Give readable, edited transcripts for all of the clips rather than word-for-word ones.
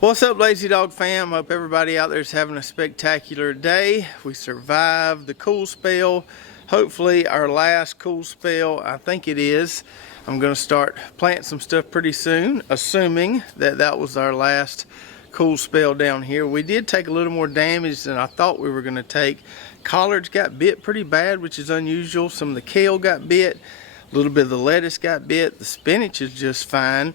What's up, Lazy Dog fam? Hope everybody out there is having a spectacular day. We survived the cool spell. Hopefully our last cool spell. I think it is. I'm going to start planting some stuff pretty soon, assuming that that was our last cool spell down here. We did take a little more damage than I thought we were going to take. Collards got bit pretty bad, which is unusual. Some of the kale got bit. A little bit of the lettuce got bit. The spinach is just fine.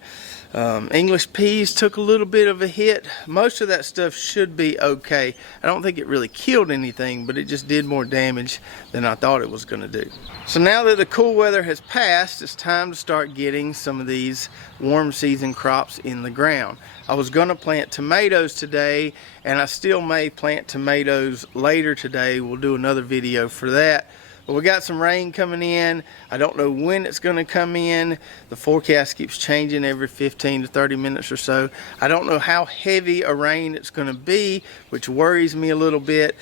English peas took a little bit of a hit. Most of that stuff should be okay. I don't think it really killed anything, but it just did more damage than I thought it was going to do. So now that the cool weather has passed, it's time to start getting some of these warm season crops in the ground. I was going to plant tomatoes today, and I still may plant tomatoes later today. We'll do another video for that. But we got some rain coming in. I don't know when it's going to come in. The forecast keeps changing every 15 to 30 minutes or so. I don't know how heavy a rain it's going to be, which worries me a little bit.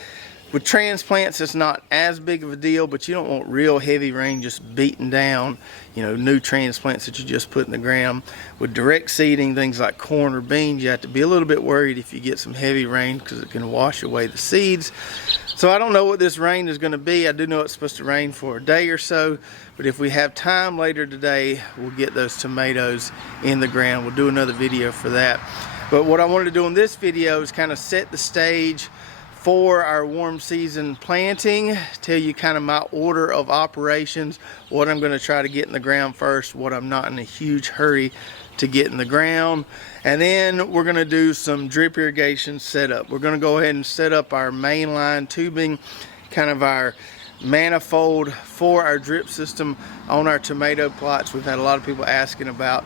With transplants, it's not as big of a deal, but you don't want real heavy rain just beating down, you know, new transplants that you just put in the ground. With direct seeding, things like corn or beans, you have to be a little bit worried if you get some heavy rain because it can wash away the seeds. So I don't know what this rain is going to be. I do know it's supposed to rain for a day or so, but if we have time later today, we'll get those tomatoes in the ground. We'll do another video for that. But what I wanted to do in this video is kind of set the stage for our warm season planting, tell you kind of my order of operations, what I'm going to try to get in the ground first, what I'm not in a huge hurry to get in the ground, and then we're going to do some drip irrigation setup. We're going to go ahead and set up our mainline tubing, kind of our manifold for our drip system on our tomato plots. We've had a lot of people asking about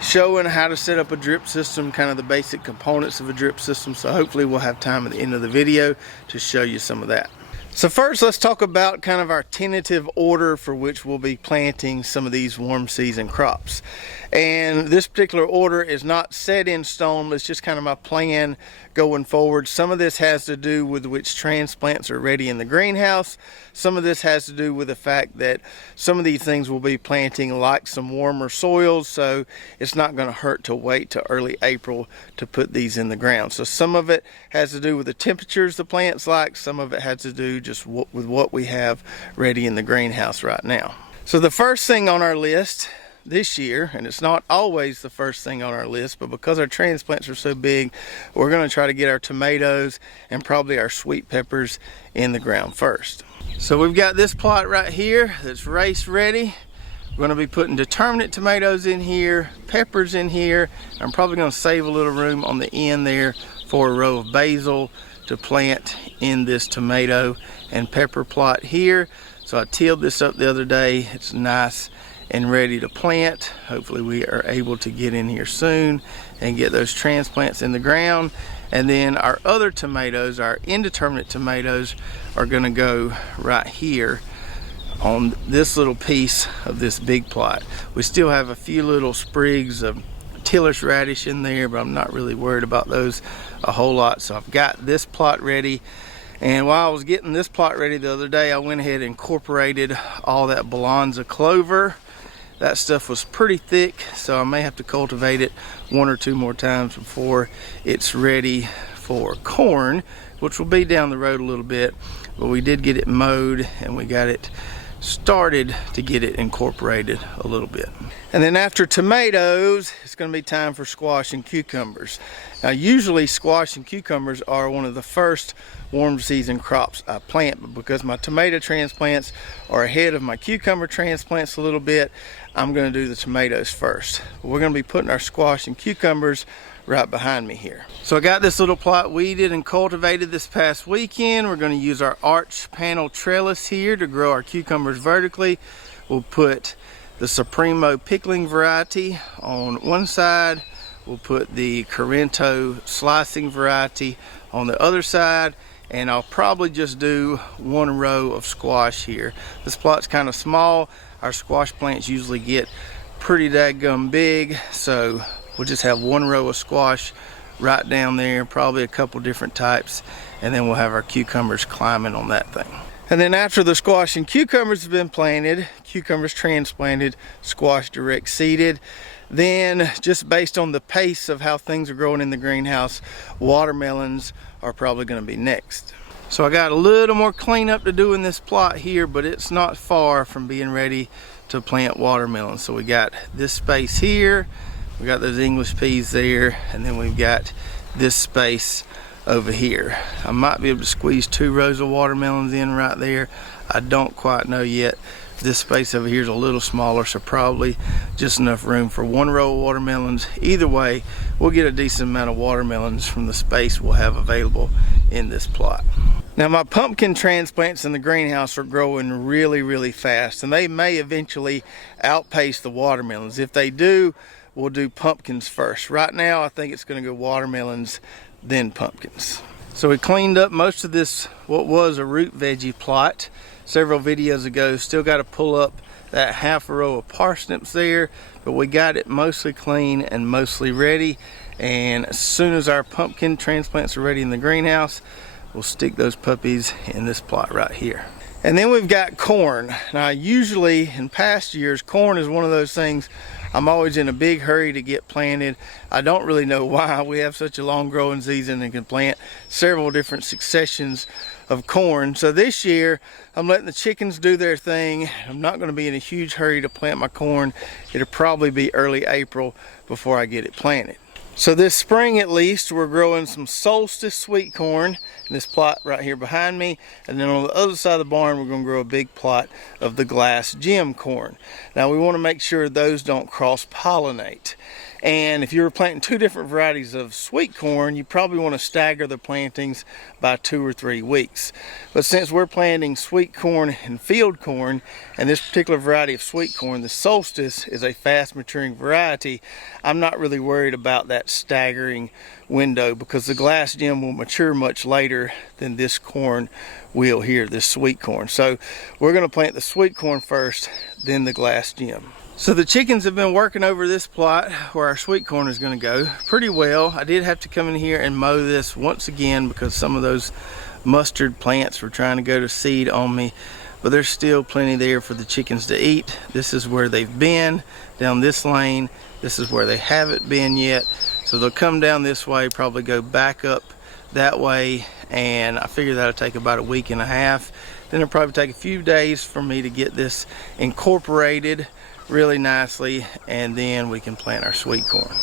showing how to set up a drip system, kind of the basic components of a drip system, so hopefully we'll have time at the end of the video to show you some of that. So first, let's talk about kind of our tentative order for which we'll be planting some of these warm season crops. And this particular order is not set in stone. It's just kind of my plan going forward. Some of this has to do with which transplants are ready in the greenhouse. Some of this has to do with the fact that some of these things will be planting like some warmer soils, so it's not going to hurt to wait till early April to put these in the ground. So some of it has to do with the temperatures the plants like. Some of it has to do just with what we have ready in the greenhouse right now. So the first thing on our list this year, and it's not always the first thing on our list, but because our transplants are so big, we're going to try to get our tomatoes and probably our sweet peppers in the ground first. So we've got this plot right here that's race ready. We're going to be putting determinate tomatoes in here, peppers in here. I'm probably going to save a little room on the end there for a row of basil to plant in this tomato and pepper plot here. So I tilled this up the other day. It's nice and ready to plant. Hopefully we are able to get in here soon and get those transplants in the ground. And then our other tomatoes, our indeterminate tomatoes, are going to go right here on this little piece of this big plot. We still have a few little sprigs of Tiller's radish in there, but I'm not really worried about those a whole lot. So I've got this plot ready. And while I was getting this plot ready the other day, I went ahead and incorporated all that Balanza clover. That stuff was pretty thick, so I may have to cultivate it one or two more times before it's ready for corn, which will be down the road a little bit. But we did get it mowed and we got it started to get it incorporated a little bit. And then after tomatoes, it's going to be time for squash and cucumbers. Now usually squash and cucumbers are one of the first warm season crops I plant, but because my tomato transplants are ahead of my cucumber transplants a little bit, I'm going to do the tomatoes first. We're going to be putting our squash and cucumbers right behind me here. So I got this little plot weeded and cultivated this past weekend. We're going to use our arch panel trellis here to grow our cucumbers vertically. We'll put the Supremo pickling variety on one side. We'll put the Corrento slicing variety on the other side, and I'll probably just do one row of squash here. This plot's kind of small. Our squash plants usually get pretty daggum big, so we'll just have one row of squash right down there, probably a couple different types, and then we'll have our cucumbers climbing on that thing. And then after the squash and cucumbers have been planted, cucumbers transplanted, squash direct seeded, Then, just based on the pace of how things are growing in the greenhouse, watermelons are probably going to be next. So I got a little more cleanup to do in this plot here, but it's not far from being ready to plant watermelons. So we got this space here, we got those English peas there, and then we've got this space over here. I might be able to squeeze 2 rows of watermelons in right there. I don't quite know yet. This space over here is a little smaller, so probably just enough room for 1 row of watermelons. Either way, we'll get a decent amount of watermelons from the space we'll have available in this plot. Now, my pumpkin transplants in the greenhouse are growing really fast, and they may eventually outpace the watermelons. If they do, we'll do pumpkins first. Right now, I think it's going to go watermelons, then pumpkins. So we cleaned up most of this, what was a root veggie plot several videos ago. Still got to pull up that half a row of parsnips there, but we got it mostly clean and mostly ready. And as soon as our pumpkin transplants are ready in the greenhouse, we'll stick those puppies in this plot right here. And then we've got corn. Now, usually in past years, corn is one of those things I'm always in a big hurry to get planted. I don't really know why. We have such a long growing season and can plant several different successions of corn. So this year, I'm letting the chickens do their thing. I'm not going to be in a huge hurry to plant my corn. It'll probably be early April before I get it planted. So this spring, at least, we're growing some solstice sweet corn in this plot right here behind me. And then on the other side of the barn, we're going to grow a big plot of the glass gem corn. Now, we want to make sure those don't cross-pollinate. And if you were planting 2 different varieties of sweet corn, you probably want to stagger the plantings by 2 or 3 weeks. But since we're planting sweet corn and field corn, and this particular variety of sweet corn, the solstice, is a fast maturing variety, I'm not really worried about that staggering window, because the glass gem will mature much later than this corn will here, this sweet corn. So we're going to plant the sweet corn first, then the glass gem. So the chickens have been working over this plot where our sweet corn is going to go pretty well. I did have to come in here and mow this once again because some of those mustard plants were trying to go to seed on me, but there's still plenty there for the chickens to eat. This is where they've been, down this lane. This is where they haven't been yet. So they'll come down this way, probably go back up that way, and I figure that'll take about a week and a half. Then it'll probably take a few days for me to get this incorporated really nicely, and then we can plant our sweet corn.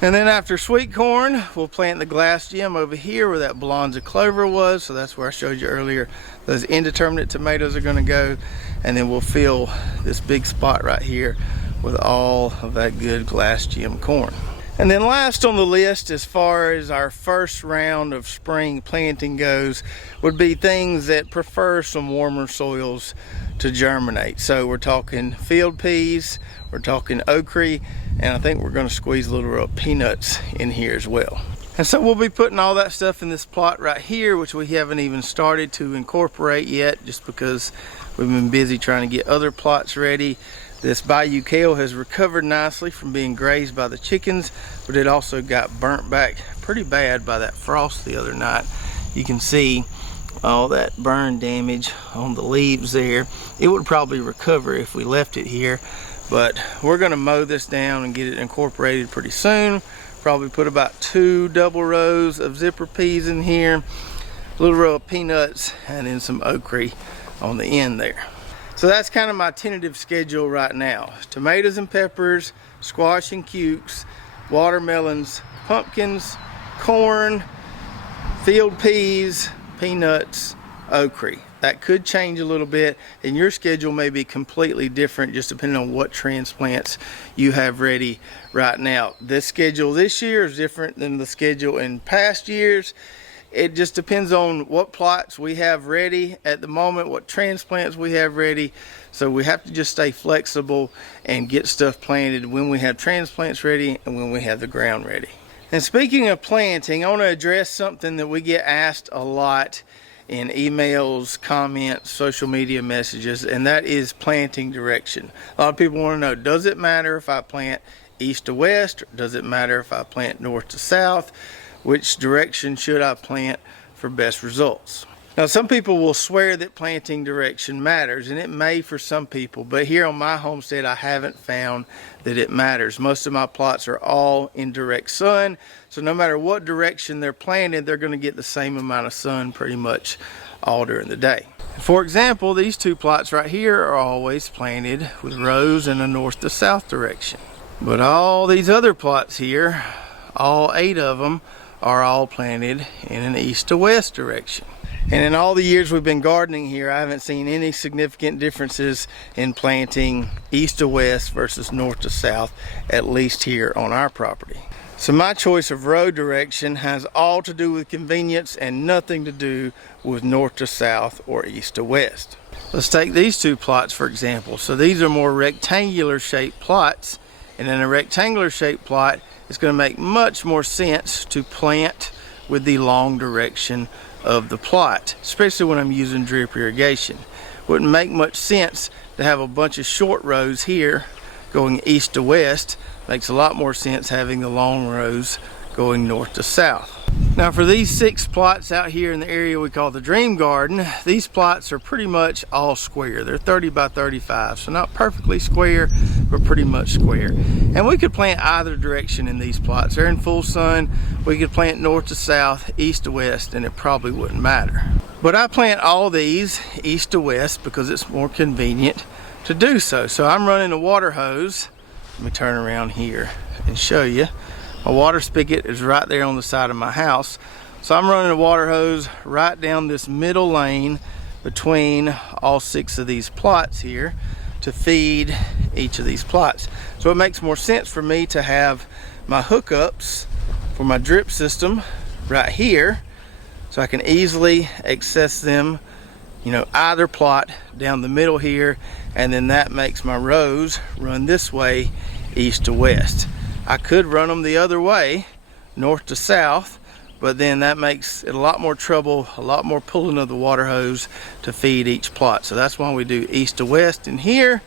And then after sweet corn, we'll plant the glass gem over here where that Bolonza clover was. So that's where I showed you earlier those indeterminate tomatoes are going to go. And then we'll fill this big spot right here with all of that good glass gem corn. And then last on the list, as far as our first round of spring planting goes, would be things that prefer some warmer soils to germinate. So we're talking field peas, we're talking okra, and I think we're going to squeeze a little row of peanuts in here as well. And so we'll be putting all that stuff in this plot right here, which we haven't even started to incorporate yet, just because we've been busy trying to get other plots ready. This bayou kale has recovered nicely from being grazed by the chickens, but it also got burnt back pretty bad by that frost the other night. You can see all that burn damage on the leaves there. It would probably recover if we left it here, but we're going to mow this down and get it incorporated pretty soon. Probably put about 2 double rows of zipper peas in here, a little row of peanuts, and then some okra on the end there. So that's kind of my tentative schedule right now. Tomatoes and peppers, squash and cukes, watermelons, pumpkins, corn, field peas, peanuts, okra. That could change a little bit, and your schedule may be completely different just depending on what transplants you have ready right now. This schedule this year is different than the schedule in past years. It just depends on what plots we have ready at the moment, what transplants we have ready. So we have to just stay flexible and get stuff planted when we have transplants ready and when we have the ground ready. And speaking of planting, I want to address something that we get asked a lot in emails, comments, social media messages, and that is planting direction. A lot of people want to know, does it matter if I plant east to west, or does it matter if I plant north to south? Which direction should I plant for best results? Now, some people will swear that planting direction matters, and it may for some people, but here on my homestead I haven't found that it matters. Most of my plots are all in direct sun, so no matter what direction they're planted, they're going to get the same amount of sun pretty much all during the day. For example, these two plots right here are always planted with rows in a north to south direction. But all these other plots here, all 8 of them, are all planted in an east to west direction. And in all the years we've been gardening here, I haven't seen any significant differences in planting east to west versus north to south, at least here on our property. So my choice of row direction has all to do with convenience and nothing to do with north to south or east to west. Let's take these two plots for example. So these are more rectangular shaped plots, and in a rectangular shaped plot, it's going to make much more sense to plant with the long direction of the plot, especially when I'm using drip irrigation. Wouldn't make much sense to have a bunch of short rows here going east to west. Makes a lot more sense having the long rows going north to south. Now for these 6 plots out here in the area we call the Dream Garden, these plots are pretty much all square. They're 30 by 35, so not perfectly square, but pretty much square. And we could plant either direction in these plots. They're in full sun. We could plant north to south, east to west, and it probably wouldn't matter. But I plant all these east to west because it's more convenient to do so. So I'm running a water hose. Let me turn around here and show you. My water spigot is right there on the side of my house. So I'm running a water hose right down this middle lane between all 6 of these plots here to feed each of these plots. So it makes more sense for me to have my hookups for my drip system right here, so I can easily access them, you know, either plot down the middle here, and then that makes my rows run this way east to west. I could run them the other way, north to south, but then that makes it a lot more trouble, a lot more pulling of the water hose to feed each plot. So that's why we do east to west in here,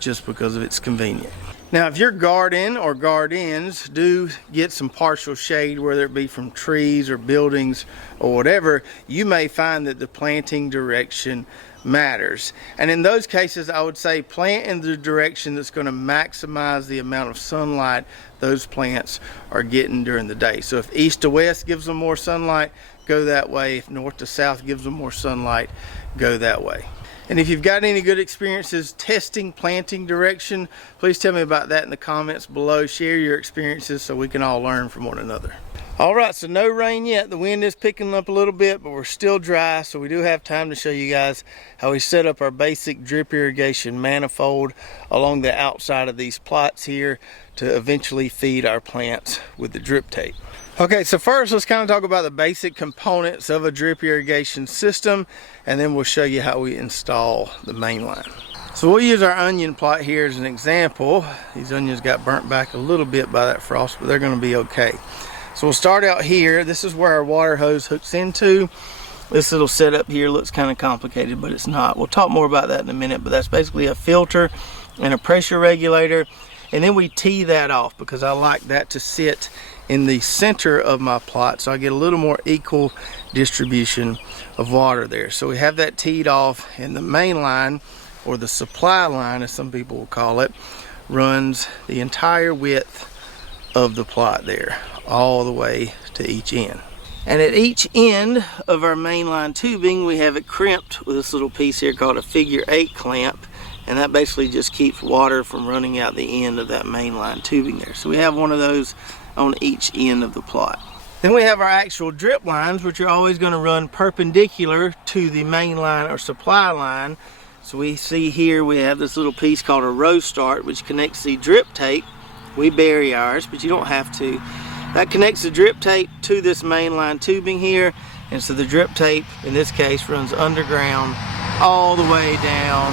just because of it's convenient. Now if your garden or gardens do get some partial shade, whether it be from trees or buildings or whatever, you may find that the planting direction matters. And in those cases, I would say plant in the direction that's going to maximize the amount of sunlight those plants are getting during the day. So if east to west gives them more sunlight, go that way. If north to south gives them more sunlight, go that way. And if you've got any good experiences testing planting direction, please tell me about that in the comments below. Share your experiences so we can all learn from one another. All right, so no rain yet. The wind is picking up a little bit, but we're still dry, so we do have time to show you guys how we set up our basic drip irrigation manifold along the outside of these plots here to eventually feed our plants with the drip tape. Okay, so first let's kind of talk about the basic components of a drip irrigation system, and then we'll show you how we install the main line. So we'll use our onion plot here as an example. These onions got burnt back a little bit by that frost, but they're going to be okay. So we'll start out here. This is where our water hose hooks into. This little setup here looks kind of complicated, but it's not. We'll talk more about that in a minute, but that's basically a filter and a pressure regulator. And then we tee that off because I like that to sit in the center of my plot, so I get a little more equal distribution of water there. So we have that teed off, and the main line, or the supply line as some people will call it, runs the entire width of the plot there, all the way to each end. And at each end of our mainline tubing, we have it crimped with this little piece here called a figure 8 clamp, and that basically just keeps water from running out the end of that mainline tubing there. So we have one of those on each end of the plot. Then we have our actual drip lines, which are always going to run perpendicular to the main line or supply line. So we see here we have this little piece called a row start, which connects the drip tape. We bury ours, but you don't have to. That connects the drip tape to this mainline tubing here, and so the drip tape in this case runs underground all the way down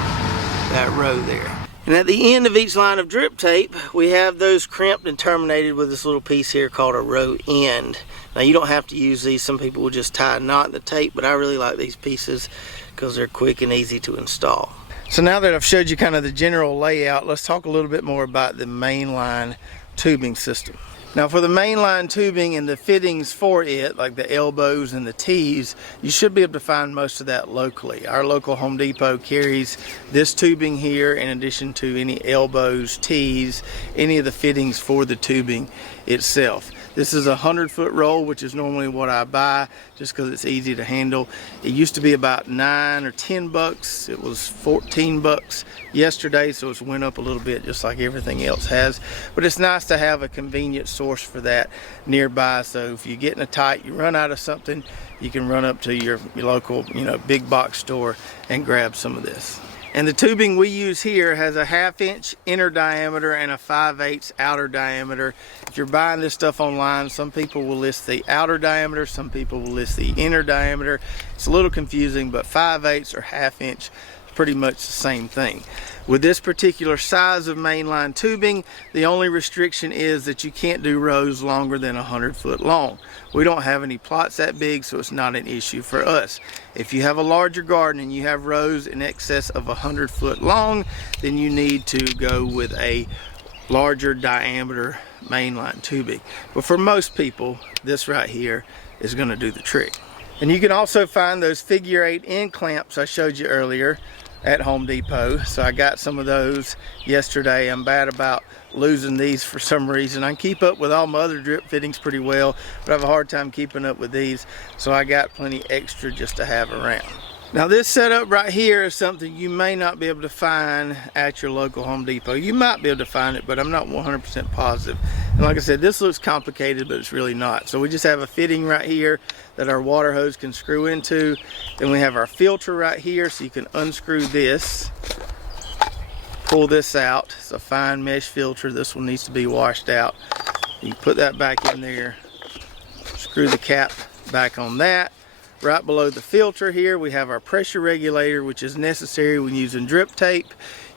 that row there. And at the end of each line of drip tape, we have those crimped and terminated with this little piece here called a row end. Now you don't have to use these. Some people will just tie a knot in the tape, but I really like these pieces because they're quick and easy to install. So now that I've showed you kind of the general layout, let's talk a little bit more about the mainline tubing system. Now for the mainline tubing and the fittings for it, like the elbows and the T's, you should be able to find most of that locally. Our local Home Depot carries this tubing here in addition to any elbows, T's, any of the fittings for the tubing itself. This is a 100-foot roll, which is normally what I buy just because it's easy to handle. It used to be about $9 or $10. It was $14 yesterday, so it's went up a little bit just like everything else has. But it's nice to have a convenient source for that nearby, so if you get in a tight, you run out of something, you can run up to your local, big box store and grab some of this. And the tubing we use here has a 1/2 inch inner diameter and a 5/8 outer diameter. If you're buying this stuff online, some people will list the outer diameter, some people will list the inner diameter. It's a little confusing, but 5/8 or 1/2 inch, pretty much the same thing. With this particular size of mainline tubing, the only restriction is that you can't do rows longer than 100 foot long. We don't have any plots that big, so it's not an issue for us. If you have a larger garden and you have rows in excess of 100 foot long, then you need to go with a larger diameter mainline tubing. But for most people, this right here is going to do the trick. And you can also find those figure 8 end clamps I showed you earlier at Home Depot. So I got some of those yesterday. I'm bad about losing these for some reason. I can keep up with all my other drip fittings pretty well, but I have a hard time keeping up with these. So I got plenty extra just to have around. Now this setup right here is something you may not be able to find at your local Home Depot. You might be able to find it, but I'm not 100% positive. And like I said, this looks complicated, but it's really not. So we just have a fitting right here that our water hose can screw into. Then we have our filter right here, so you can unscrew this, pull this out. It's a fine mesh filter. This one needs to be washed out. You can put that back in there, screw the cap back on that. Right below the filter here, we have our pressure regulator, which is necessary when using drip tape.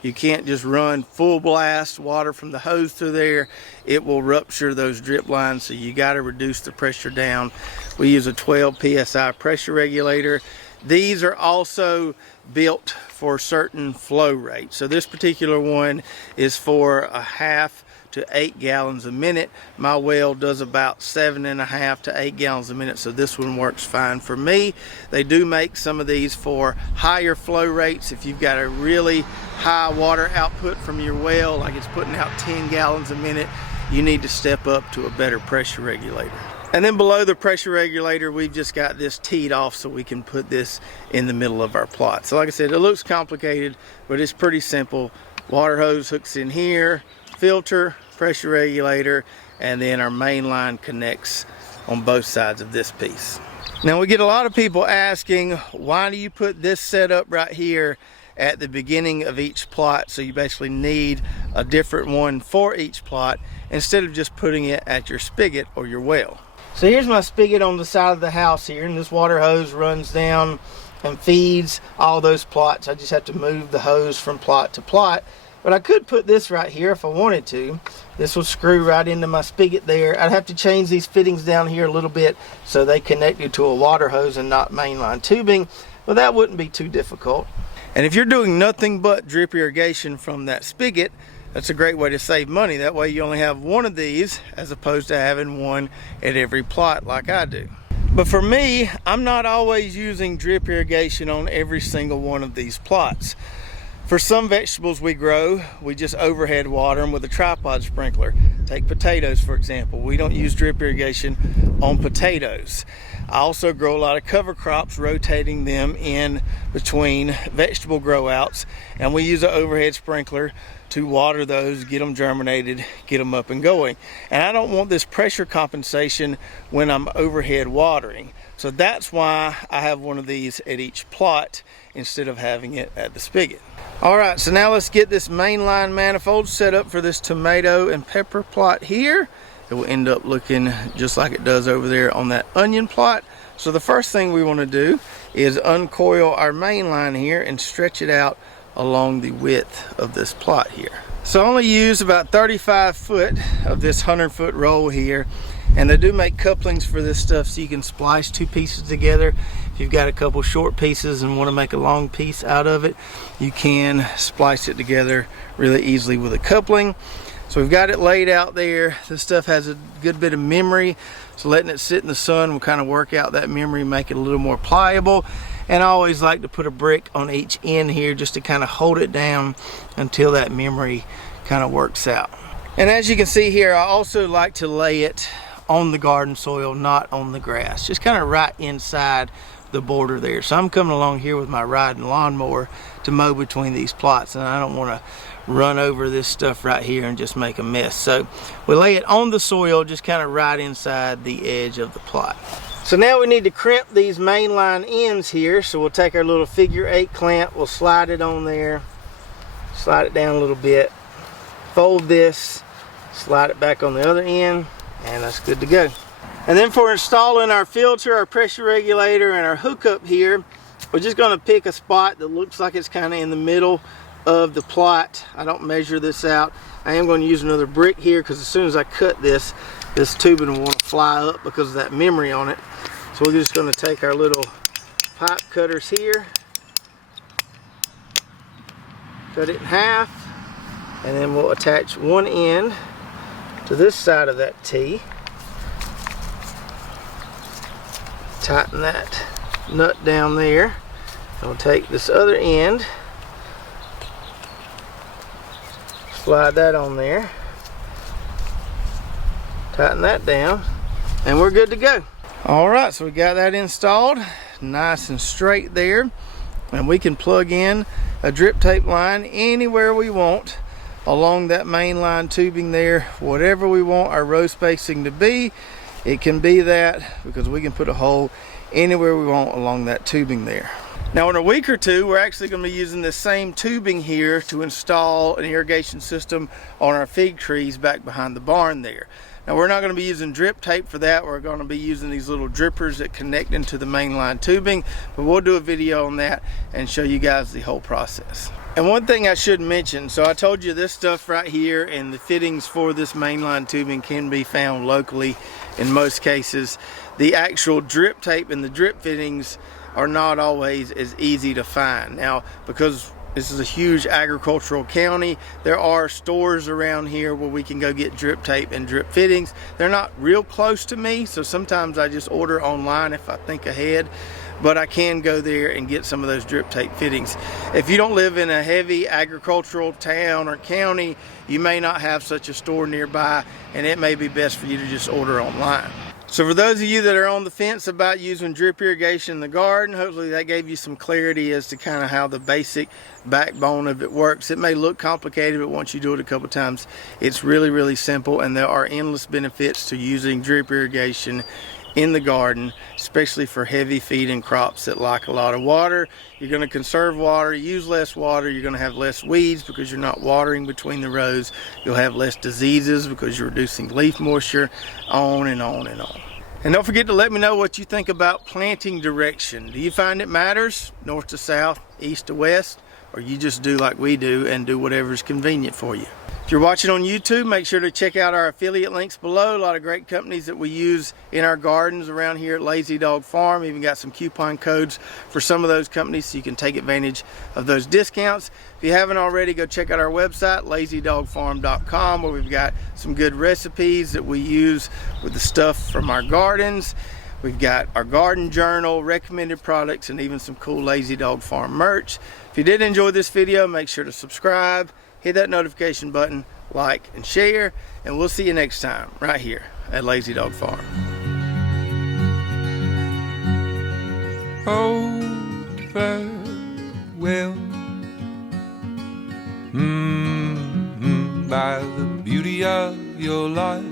You can't just run full blast water from the hose through there. It will rupture those drip lines, so you got to reduce the pressure down. We use a 12 psi pressure regulator. These are also built for certain flow rates. So this particular one is for 1/2 to 8 gallons a minute. My well does about 7.5 to 8 gallons a minute, so this one works fine for me. They do make some of these for higher flow rates. If you've got a really high water output from your well, like it's putting out 10 gallons a minute, you need to step up to a better pressure regulator. And then below the pressure regulator, we've just got this teed off so we can put this in the middle of our plot. So like I said, it looks complicated, but it's pretty simple. Water hose hooks in here, filter, pressure regulator, and then our main line connects on both sides of this piece. Now we get a lot of people asking, why do you put this setup right here at the beginning of each plot? So you basically need a different one for each plot instead of just putting it at your spigot or your well. So here's my spigot on the side of the house here, and this water hose runs down and feeds all those plots. I just have to move the hose from plot to plot. But I could put this right here if I wanted to. This will screw right into my spigot there. I'd have to change these fittings down here a little bit so they connected to a water hose and not mainline tubing, but that wouldn't be too difficult. And if you're doing nothing but drip irrigation from that spigot, that's a great way to save money. That way you only have one of these as opposed to having one at every plot like I do. But for me, I'm not always using drip irrigation on every single one of these plots. For some vegetables we grow, we just overhead water them with a tripod sprinkler. Take potatoes, for example. We don't use drip irrigation on potatoes. I also grow a lot of cover crops, rotating them in between vegetable grow outs, and we use an overhead sprinkler to water those, get them germinated, get them up and going. And I don't want this pressure compensation when I'm overhead watering. So that's why I have one of these at each plot instead of having it at the spigot. All right, so now let's get this mainline manifold set up for this tomato and pepper plot here. It will end up looking just like it does over there on that onion plot. So the first thing we want to do is uncoil our mainline here and stretch it out along the width of this plot here. So I only use about 35 foot of this 100-foot roll here, and they do make couplings for this stuff so you can splice two pieces together. If you've got a couple short pieces and want to make a long piece out of it, you can splice it together really easily with a coupling. So we've got it laid out there. This stuff has a good bit of memory, so letting it sit in the sun will kind of work out that memory, make it a little more pliable. And I always like to put a brick on each end here just to kind of hold it down until that memory kind of works out. And as you can see here, I also like to lay it on the garden soil, not on the grass, just kind of right inside the border there. So I'm coming along here with my riding lawnmower to mow between these plots, and I don't want to run over this stuff right here and just make a mess. So we lay it on the soil, just kind of right inside the edge of the plot. So now we need to crimp these mainline ends here. So we'll take our little figure 8 clamp, we'll slide it on there, slide it down a little bit, fold this, slide it back on the other end, and that's good to go. And then for installing our filter, our pressure regulator, and our hookup here, we're just going to pick a spot that looks like it's kind of in the middle of the plot. I don't measure this out. I am going to use another brick here because as soon as I cut this tubing will want to fly up because of that memory on it. So we're just going to take our little pipe cutters here, cut it in half, and then we'll attach one end to this side of that T. Tighten that nut down there. And we'll take this other end, slide that on there, tighten that down, and we're good to go. Alright, so we got that installed nice and straight there, and we can plug in a drip tape line anywhere we want along that main line tubing there. Whatever we want our row spacing to be, it can be that, because we can put a hole anywhere we want along that tubing there. Now in a week or two, we're actually going to be using this same tubing here to install an irrigation system on our fig trees back behind the barn there. Now we're not going to be using drip tape for that. We're going to be using these little drippers that connect into the mainline tubing, but we'll do a video on that and show you guys the whole process. And one thing I should mention, so I told you this stuff right here and the fittings for this mainline tubing can be found locally in most cases. The actual drip tape and the drip fittings are not always as easy to find. Now, because this is a huge agricultural county, there are stores around here where we can go get drip tape and drip fittings. They're not real close to me, so sometimes I just order online if I think ahead, but I can go there and get some of those drip tape fittings. If you don't live in a heavy agricultural town or county, you may not have such a store nearby, and it may be best for you to just order online. So for those of you that are on the fence about using drip irrigation in the garden, hopefully that gave you some clarity as to kind of how the basic backbone of it works. It may look complicated, but once you do it a couple times, it's really, really simple, and there are endless benefits to using drip irrigation in the garden, especially for heavy feeding crops that like a lot of water. You're going to conserve water, use less water, you're going to have less weeds because you're not watering between the rows, you'll have less diseases because you're reducing leaf moisture, on and on and on. And don't forget to let me know what you think about planting direction. Do you find it matters, north to south, east to west, or you just do like we do and do whatever's convenient for you? If you're watching on YouTube, make sure to check out our affiliate links below. A lot of great companies that we use in our gardens around here at Lazy Dog Farm. Even got some coupon codes for some of those companies so you can take advantage of those discounts. If you haven't already, go check out our website, lazydogfarm.com, where we've got some good recipes that we use with the stuff from our gardens. We've got our garden journal, recommended products, and even some cool Lazy Dog Farm merch. If you did enjoy this video, make sure to subscribe, hit that notification button, like, and share, and we'll see you next time right here at Lazy Dog Farm. Oh, farewell, by the beauty of your life,